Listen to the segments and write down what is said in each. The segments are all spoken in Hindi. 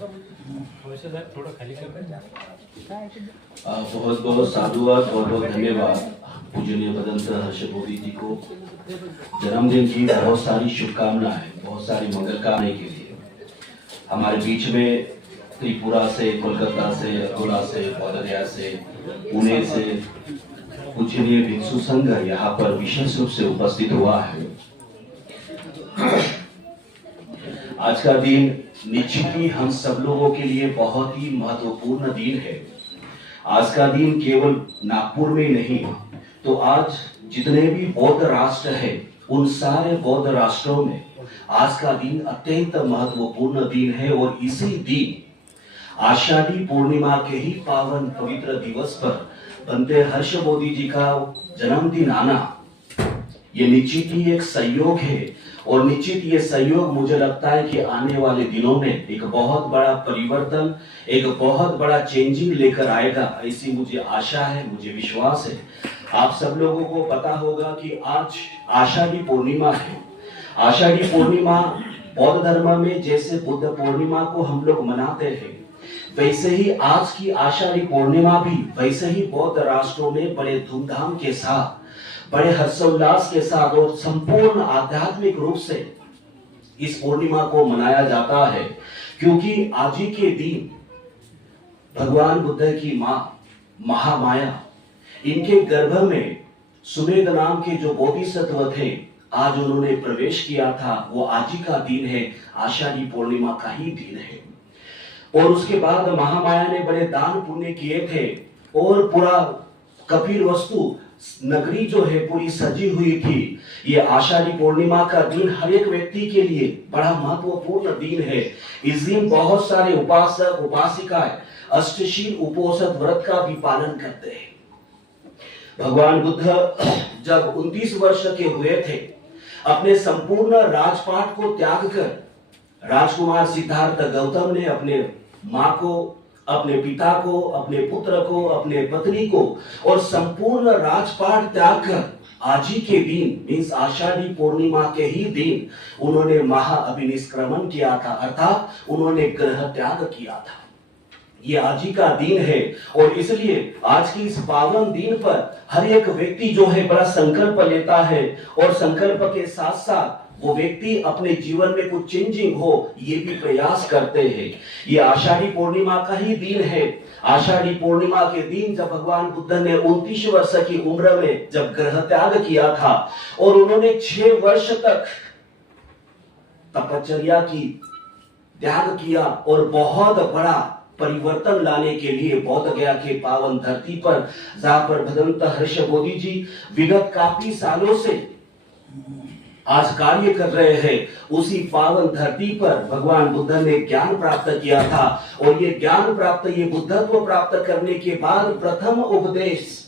बहुत बहुत साधुवाद, बहुत बहुत धन्यवाद पूजनीय भदंत हर्ष बोधी जी को जन्मदिन की बहुत सारी शुभकामनाएं, बहुत सारी मंगल कामनाएं के लिए। हमारे बीच में त्रिपुरा से, कोलकाता से, अकोला से, बोधगया से, पुणे से पूजनीय भिक्षु संघ यहाँ पर विशेष रूप से उपस्थित हुआ है। आज का दिन निश्चित ही हम सब लोगों के लिए बहुत ही महत्वपूर्ण दिन है। आज का दिन केवल नागपुर में नहीं, तो आज जितने भी बौद्ध राष्ट्र है उन सारे बौद्ध राष्ट्रों में आज का दिन अत्यंत महत्वपूर्ण दिन है। और इसी दिन आषाढ़ी पूर्णिमा के ही पावन पवित्र दिवस पर बनते हर्ष बोधी जी का जन्मदिन आना, ये निश्चित ही एक संयोग है। और निश्चित ये सहयोग मुझे लगता है कि आने वाले दिनों में एक बहुत बड़ा परिवर्तन, एक बहुत बड़ा चेंजिंग लेकर आएगा, ऐसी मुझे आशा है, मुझे विश्वास है। आप सब लोगों को पता होगा कि आज आषाढ़ी पूर्णिमा है। आषाढ़ी पूर्णिमा बौद्ध धर्म में जैसे बुद्ध पूर्णिमा को हम लोग मनाते हैं, वैसे ही आज की आषाढ़ी पूर्णिमा भी वैसे ही बौद्ध राष्ट्रों में बड़े धूमधाम के साथ, बड़े हर्षोल्लास के साथ और संपूर्ण आध्यात्मिक रूप से इस पूर्णिमा को मनाया जाता है। क्योंकि आज ही के दिन भगवान बुद्ध की मां महामाया, इनके गर्भ में सुमेध नाम के जो बोधिसत्व थे, आज उन्होंने प्रवेश किया था। वो आज ही का दिन है, आषाढ़ी पूर्णिमा का ही दिन है। और उसके बाद महामाया ने बड़े दान पुण्य किए थे और पूरा कपिल वस्तु नगरी जो है पूरी सजी हुई थी। ये आषाढ़ी पूर्णिमा का दिन हर एक व्यक्ति के लिए बड़ा महत्वपूर्ण दिन है। इस दिन बहुत सारे उपासक उपासिकाएं अष्टशील उपोषद व्रत का भी पालन करते हैं। भगवान बुद्ध जब 29 वर्ष के हुए थे, अपने संपूर्ण राजपाट को त्याग कर राजकुमार सिद्धार्थ गौतम ने अपने माँ को, अपने पिता को, अपने पुत्र को, अपने पत्नी को और संपूर्ण राजपाट त्याग कर आज ही के दिन मीन्स आषाढ़ी पूर्णिमा के ही दिन उन्होंने महाअभिनिष्क्रमण किया था, अर्थात उन्होंने ग्रह त्याग किया था। ये आज ही का दिन है। और इसलिए आज की इस पावन दिन पर हर एक व्यक्ति जो है बड़ा संकल्प लेता है और संकल्प के साथ साथ वो व्यक्ति अपने जीवन में कुछ चेंजिंग हो, ये भी प्रयास करते हैं। ये आषाढ़ी पूर्णिमा का ही दिन है। आषाढ़ी पूर्णिमा के दिन जब भगवान बुद्ध ने 29 वर्ष की उम्र में जब ग्रह त्याग किया था और उन्होंने 6 वर्ष तक तपश्चर्या की, त्याग किया और बहुत बड़ा परिवर्तन लाने के लिए बौद्ध गया के पावन धरती पर, जहां पर भदंत हर्ष बोधी जी विगत काफी सालों से आज कार्य कर रहे हैं, उसी पावन धरती पर भगवान बुद्ध ने ज्ञान प्राप्त किया था। और ये ज्ञान प्राप्त, ये बुद्धत्व प्राप्त करने के बाद प्रथम उपदेश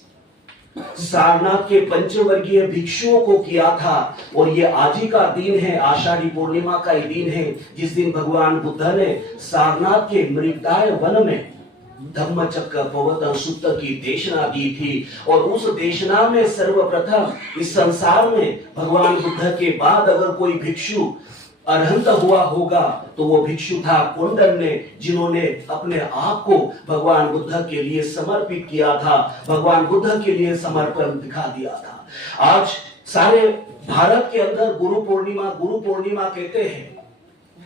सारनाथ के पंचवर्गीय भिक्षुओं को किया था। और ये आज ही का दिन है, आषाढ़ी पूर्णिमा का ही दिन है, जिस दिन भगवान बुद्ध ने सारनाथ के मृगदाय वन में धम्मचक्र प्रवर्तन सूत्र की देशना दी थी। और उस देशना में सर्वप्रथम इस संसार में भगवान बुद्ध के बाद अगर कोई भिक्षु अरहंत हुआ होगा तो वो भिक्षु था कुंडन, जिन्होंने अपने आप को भगवान बुद्ध के लिए समर्पित किया था, भगवान बुद्ध के लिए समर्पण दिखा दिया था। आज सारे भारत के अंदर गुरु पूर्णिमा कहते हैं,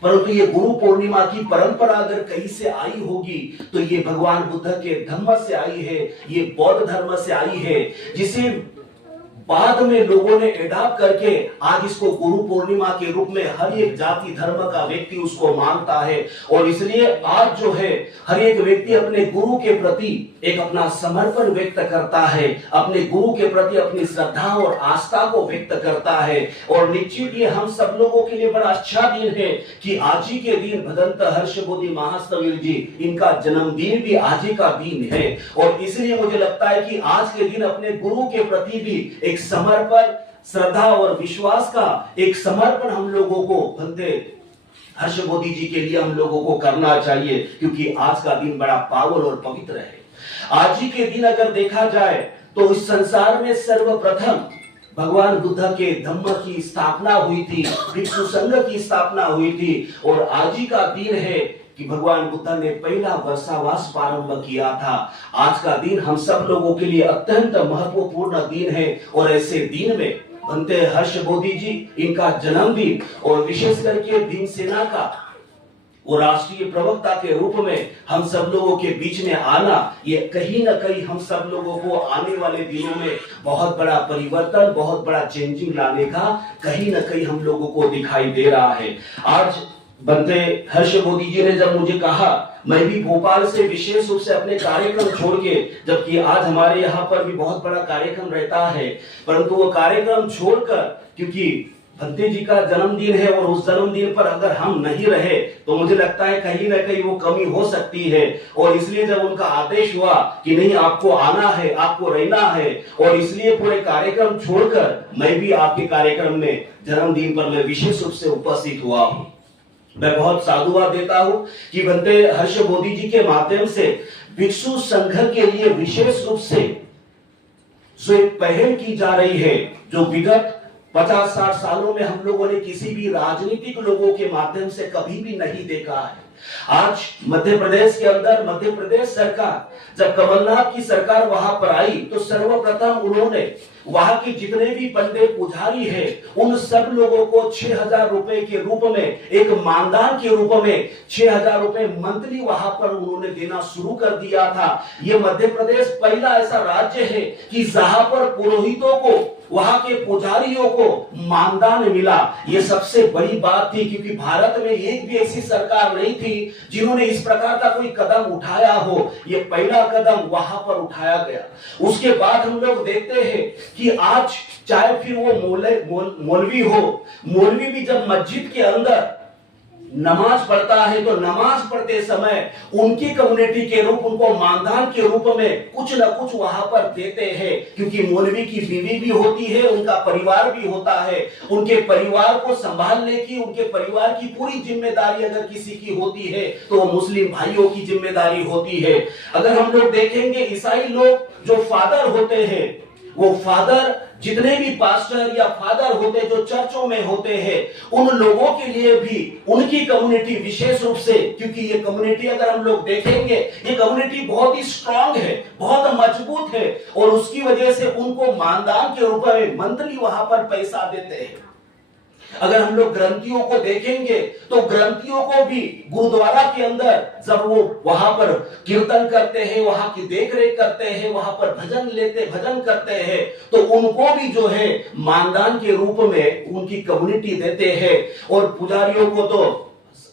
परंतु ये गुरु पूर्णिमा की परंपरा अगर कहीं से आई होगी तो ये भगवान बुद्ध के धम्म से आई है, ये बौद्ध धर्म से आई है, जिसे बाद में लोगों ने एडॉप्ट करके आज इसको गुरु पूर्णिमा के रूप में हर एक जाति धर्म का व्यक्ति उसको मानता है। और इसलिए आज जो है हर एक व्यक्ति अपने गुरु के प्रति एक अपना समर्पण व्यक्त करता है, अपने गुरु के प्रति अपनी श्रद्धा और आस्था को व्यक्त करता है। और निश्चित ये हम सब लोगों के लिए बड़ा अच्छा दिन है कि आज ही के दिन भदंत हर्ष बोधी महास्थविर जी, इनका जन्मदिन भी आज ही का दिन है। और इसलिए मुझे लगता है कि आज के दिन अपने गुरु के प्रति भी एक समर्पण, श्रद्धा और विश्वास का एक समर्पण हम लोगों को बनते हर्ष बोधी जी के लिए हम लोगों को करना चाहिए, क्योंकि आज का दिन बड़ा पावन और पवित्र है। आज ही के दिन अगर देखा जाए तो इस संसार में सर्वप्रथम भगवान बुद्ध के धम्म की स्थापना हुई थी, भिक्षु संघ की स्थापना हुई थी। और आज ही का दिन है कि भगवान बुद्ध ने पहला वर्षावास प्रारंभ किया था। आज का दिन हम सब लोगों के लिए अत्यंत महत्वपूर्ण दिन है और ऐसे दिन में बनते हर्ष बोधी जी, इनका जन्मदिन और विशेष करके भीमसेना का वो राष्ट्रीय प्रवक्ता के रूप में हम सब लोगों के बीच में आना, ये कहीं ना कहीं हम सब लोगों को आने वाले दिनों में बहुत बड़ा परिवर्तन, बहुत बड़ा चेंजिंग लाने का कहीं ना कहीं हम लोगों को दिखाई दे रहा है। आज बनते हर्ष मोदी जी ने जब मुझे कहा, मैं भी भोपाल से विशेष रूप से अपने कार्यक्रम छोड़ के, जबकि आज हमारे यहाँ पर भी बहुत बड़ा कार्यक्रम रहता है, परंतु वो कार्यक्रम छोड़कर, क्योंकि भंते जी का जन्मदिन है और उस जन्मदिन पर अगर हम नहीं रहे तो मुझे लगता है कहीं ना कहीं वो कमी हो सकती है। और इसलिए जब उनका आदेश हुआ कि नहीं आपको आना है, आपको रहना है, और इसलिए पूरे कार्यक्रम छोड़कर मैं भी आपके कार्यक्रम में जन्मदिन पर मैं विशेष रूप से उपस्थित हुआ हूं। मैं बहुत साधुवाद देता हूं कि बनते हर्ष बोधी जी के माध्यम से भिक्षु संघ के लिए विशेष रूप से जो एक पहल की जा रही है, जो विगत 50-60 सालों में हम लोगों ने किसी भी राजनीतिक लोगों के माध्यम से कभी भी नहीं देखा है। आज मध्य प्रदेश के अंदर मध्य प्रदेश सरकार, जब कमलनाथ की सरकार वहां पर आई तो सर्वप्रथम उन्होंने वहां की जितने भी पंडित पुजारी है उन सब लोगों को 6,000 रुपए के रूप में, एक मानदान के रूप में 6,000 रुपए मंथली वहां पर उन्होंने देना शुरू कर दिया था। ये मध्य प्रदेश पहला ऐसा राज्य है कि जहां पर पुरोहितों को, वहां के पुजारियों को मानदान मिला। ये सबसे बड़ी बात थी, क्योंकि भारत में एक भी ऐसी सरकार नहीं थी जिन्होंने इस प्रकार का कोई कदम उठाया हो। ये पहला कदम वहां पर उठाया गया। उसके बाद हम लोग देखते हैं कि आज चाहे फिर वो मौलवी हो, मौलवी भी जब मस्जिद के अंदर नमाज पढ़ता है तो नमाज पढ़ते समय उनकी कम्युनिटी के रूप, उनको मानदान के रूप में कुछ न कुछ वहां पर देते हैं, क्योंकि मौलवी की बीवी भी होती है, उनका परिवार भी होता है। उनके परिवार को संभालने की, उनके परिवार की पूरी जिम्मेदारी अगर किसी की होती है तो वो मुस्लिम भाइयों की जिम्मेदारी होती है। अगर हम लोग देखेंगे ईसाई लोग जो फादर होते हैं, वो फादर जितने भी पास्टर या फादर होते जो चर्चों में होते हैं, उन लोगों के लिए भी उनकी कम्युनिटी विशेष रूप से, क्योंकि ये कम्युनिटी अगर हम लोग देखेंगे ये कम्युनिटी बहुत ही स्ट्रांग है, बहुत मजबूत है, और उसकी वजह से उनको मानदान के रूप में मंथली वहां पर पैसा देते हैं। अगर हम लोग ग्रंथियों को देखेंगे तो ग्रंथियों को भी गुरुद्वारा के अंदर जब वो वहां पर कीर्तन करते हैं, वहां की देखरेख करते हैं, वहां पर भजन करते हैं, तो उनको भी जो है मानदान के रूप में उनकी कम्युनिटी देते हैं। और पुजारियों को तो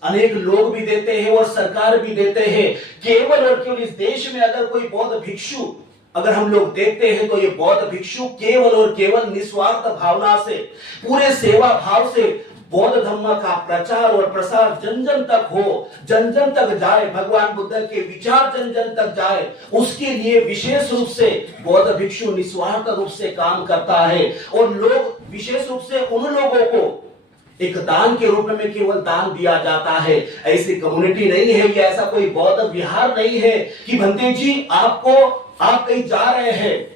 अनेक लोग भी देते हैं और सरकार भी देते हैं। केवल और केवल इस देश में अगर कोई बौद्ध भिक्षु अगर हम लोग देखते हैं तो ये बौद्ध भिक्षु केवल और केवल निस्वार्थ भावना से, पूरे सेवा भाव से बौद्ध धर्म का प्रचार और प्रसार जन जन तक हो, जन जन तक जाए, भगवान बुद्ध के विचार जन जन तक जाए, उसके लिए विशेष रूप से बौद्ध भिक्षु निस्वार्थ रूप से काम करता है। और लोग विशेष रूप से उन लोगों को एक दान के रूप में केवल दान दिया जाता है। ऐसी कम्युनिटी नहीं है, ये ऐसा कोई बौद्ध विहार नहीं है कि भंते जी आप कहीं जा रहे हैं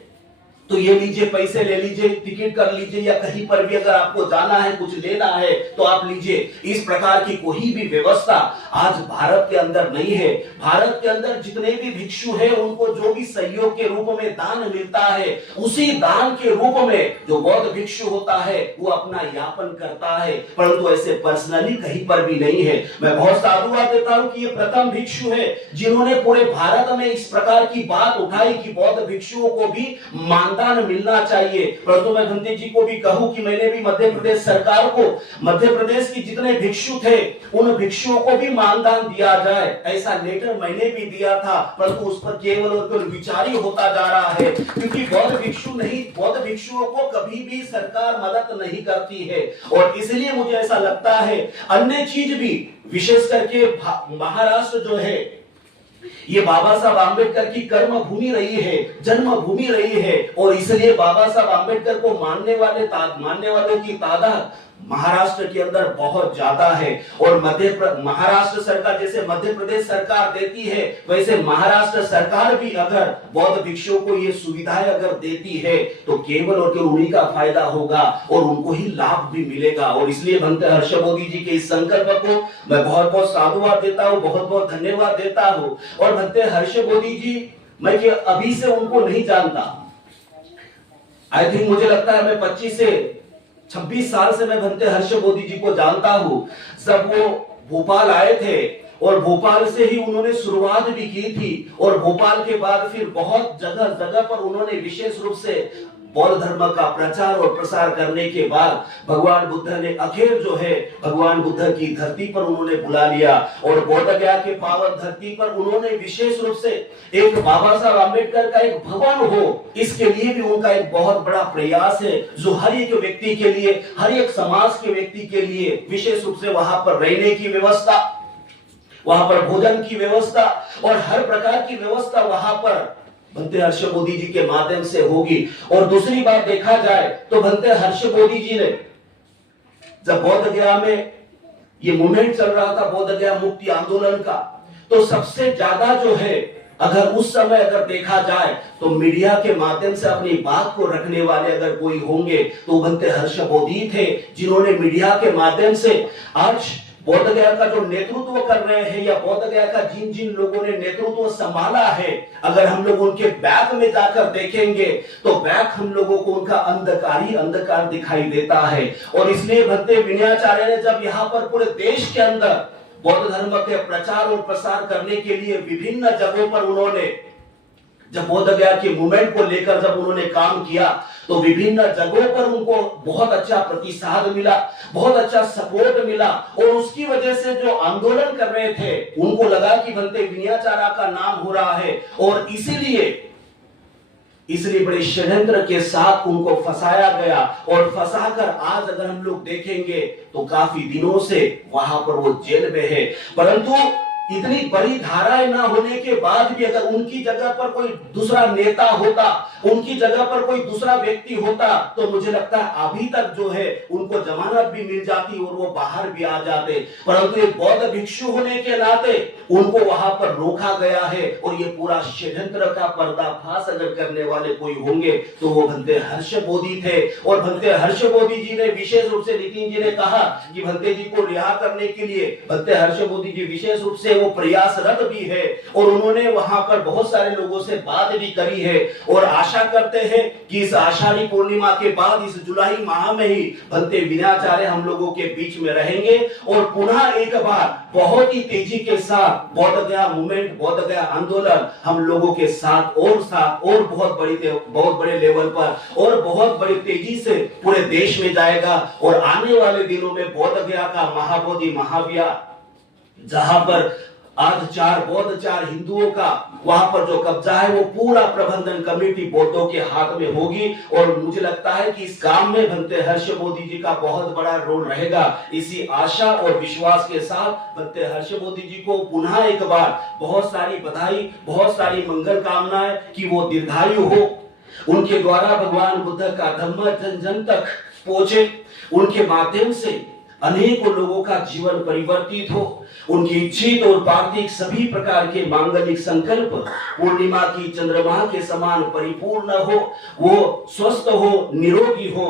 तो ये लीजिए, पैसे ले लीजिए, टिकट कर लीजिए, या कहीं पर भी अगर आपको जाना है, कुछ लेना है तो आप लीजिए। इस प्रकार की कोई भी व्यवस्था आज भारत के अंदर नहीं है। भारत के अंदर जितने भी भिक्षु हैं उनको जो भी सहयोग के रूप में दान मिलता है, उसी दान के रूप में जो बौद्ध भिक्षु होता है वो अपना यापन करता है, परंतु ऐसे पर्सनली कहीं पर भी नहीं है। मैं बहुत साधुवाद देता हूं कि ये प्रथम भिक्षु है जिन्होंने पूरे भारत में इस प्रकार की बात उठाई कि बौद्ध भिक्षुओं को भी मानदान मिलना चाहिए। परंतु मैं भंते जी को भी कहूं कि मैंने भी मध्य प्रदेश सरकार को, मध्य प्रदेश की जितने भिक्षु थे उन भिक्षुओं को भी मानदान दिया जाए, ऐसा लेटर मैंने भी दिया था, परंतु उस पर केवल और केवल विचार ही होता जा रहा है, क्योंकि बौद्ध भिक्षुओं को कभी भी सरकार मदद नहीं करती है। और इसलिए मुझे ऐसा लगता है अन्य चीज भी, विशेष करके महाराष्ट्र जो है ये बाबा साहब आंबेडकर की कर्म भूमि रही है, जन्म भूमि रही है, और इसलिए बाबा साहब आंबेडकर को मानने वालों की तादाद महाराष्ट्र के अंदर बहुत ज्यादा है। और महाराष्ट्र सरकार जैसे मध्य प्रदेश सरकार देती है, वैसे महाराष्ट्र सरकार भी अगर बौद्ध भिक्षुओं को ये सुविधाएं अगर देती है तो केवल और केवल उन्हीं का फायदा होगा और उनको ही लाभ भी मिलेगा। और इसलिए भंते हर्ष बोधि जी के इस संकल्प को मैं बहुत बहुत साधुवाद देता हूँ, बहुत बहुत धन्यवाद देता हूँ। और भंते हर्ष बोधि जी, मैं अभी से उनको नहीं जानता, आई थिंक मुझे लगता है मैं 25 से 26 साल से मैं भंते हर्ष बोधि जी को जानता हूं। जब वो भोपाल आए थे और भोपाल से ही उन्होंने शुरुआत भी की थी, और भोपाल के बाद फिर बहुत जगह जगह पर उन्होंने विशेष रूप से बौद्ध धर्म का प्रचार और प्रसार करने के बाद भगवान बुद्ध ने आखिर जो है भगवान बुद्ध की धरती पर उन्होंने बुला लिया। और बोध गया के पावन धरती पर उन्होंने विशेष रूप से एक बाबा साहब आम्बेडकर का एक भवन हो, इसके लिए भी उनका एक बहुत बड़ा प्रयास है, जो हर एक व्यक्ति के लिए, हर एक समाज के व्यक्ति के लिए विशेष रूप से वहां पर रहने की व्यवस्था, वहां पर भोजन की व्यवस्था और हर प्रकार की व्यवस्था वहां पर भंते हर्ष बोधि जी के माध्यम से होगी। और दूसरी बात देखा जाए तो भंते हर्ष बोधि जी ने जब बौद्ध गया में ये मूवमेंट चल रहा था, बौद्ध गया मुक्ति आंदोलन का, तो सबसे ज्यादा जो है अगर उस समय अगर देखा जाए तो मीडिया के माध्यम से अपनी बात को रखने वाले अगर कोई होंगे तो भंते हर्ष बोधि थे, जिन्होंने मीडिया के माध्यम से आज बौद्ध गया का जो नेतृत्व कर रहे हैं या बौद्ध गया का जिन जिन लोगों ने नेतृत्व संभाला है, अगर हम लोग उनके बैक में जाकर देखेंगे तो बैक हम लोगों को उनका अंधकार ही अंधकार दिखाई देता है। और इसलिए भंते विनयाचार्य ने जब यहाँ पर पूरे देश के अंदर बौद्ध धर्म के प्रचार और प्रसार करने के लिए विभिन्न जगहों पर उन्होंने जब बौद्ध गया के मूवमेंट को लेकर जब उन्होंने काम किया तो विभिन्न जगहों पर उनको बहुत अच्छा प्रतिसाद मिला, बहुत अच्छा सपोर्ट मिला। और उसकी वजह से जो आंदोलन कर रहे थे उनको लगा कि भंते विनयाचार्य का नाम हो रहा है, और इसलिए बड़े षड्यंत्र के साथ उनको फंसाया गया। और फंसाकर आज अगर हम लोग देखेंगे तो काफी दिनों से वहां पर वो जेल में है। परंतु इतनी बड़ी धाराएं ना होने के बाद भी अगर उनकी जगह पर कोई दूसरा नेता होता, उनकी जगह पर कोई दूसरा व्यक्ति होता, तो मुझे लगता है अभी तक जो है उनको जमानत भी मिल जाती और वो बाहर भी आ जाते। परंतु एक बौद्ध भिक्षु होने के नाते उनको वहां पर रोका गया है। और ये पूरा षड्यंत्र का पर्दाफाश अगर करने वाले कोई होंगे तो वो भंते हर्ष बोधि थे। और भंते हर्ष बोधि जी ने विशेष रूप से, नितिन जी ने कहा कि भंते जी को रिहा करने के लिए भंते हर्ष बोधि जी विशेष रूप से वो प्रयासरत भी है, और उन्होंने वहां पर बहुत सारे लोगों से बात भी करी है। और आशा करते हैं कि इस आषाढ़ी पूर्णिमा के बाद इस जुलाई माह में ही भंते विनयाचार्य हम लोगों के बीच में रहेंगे और पुनः एक बार बहुत ही तेजी के साथ बौद्ध गया मूवमेंट, बौद्ध गया आंदोलन हम लोगों के साथ और बहुत बड़े लेवल पर और बहुत बड़ी तेजी से पूरे देश में जाएगा। और आने वाले दिनों में बौद्ध गया का महाबोधि महाविहार, जहां पर आज 4 बौद्ध 4 हिंदुओं का वहां पर जो कब्जा है वो पूरा प्रबंधन कमेटी बौद्धों के हाथ में होगी। और मुझे लगता है कि इस काम में भंते हर्ष बोधि जी का बहुत बड़ा रोल रहेगा। इसी आशा और विश्वास के साथ भंते हर्ष बोधि जी को पुनः एक बार बहुत सारी बधाई, बहुत सारी मंगल कामनाएं कि वो दीर्घायु हो, उनके द्वारा भगवान बुद्ध का धम्म जन जन तक पहुंचे, उनके माध्यम से अनेकों लोगों का जीवन परिवर्तित हो, उनकी इच्छित और पार्थिव सभी प्रकार के मांगलिक संकल्प पूर्णिमा की चंद्रमा के समान परिपूर्ण हो, वो स्वस्थ हो, निरोगी हो,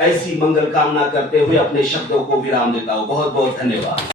ऐसी मंगल कामना करते हुए अपने शब्दों को विराम देता हूं। बहुत बहुत धन्यवाद।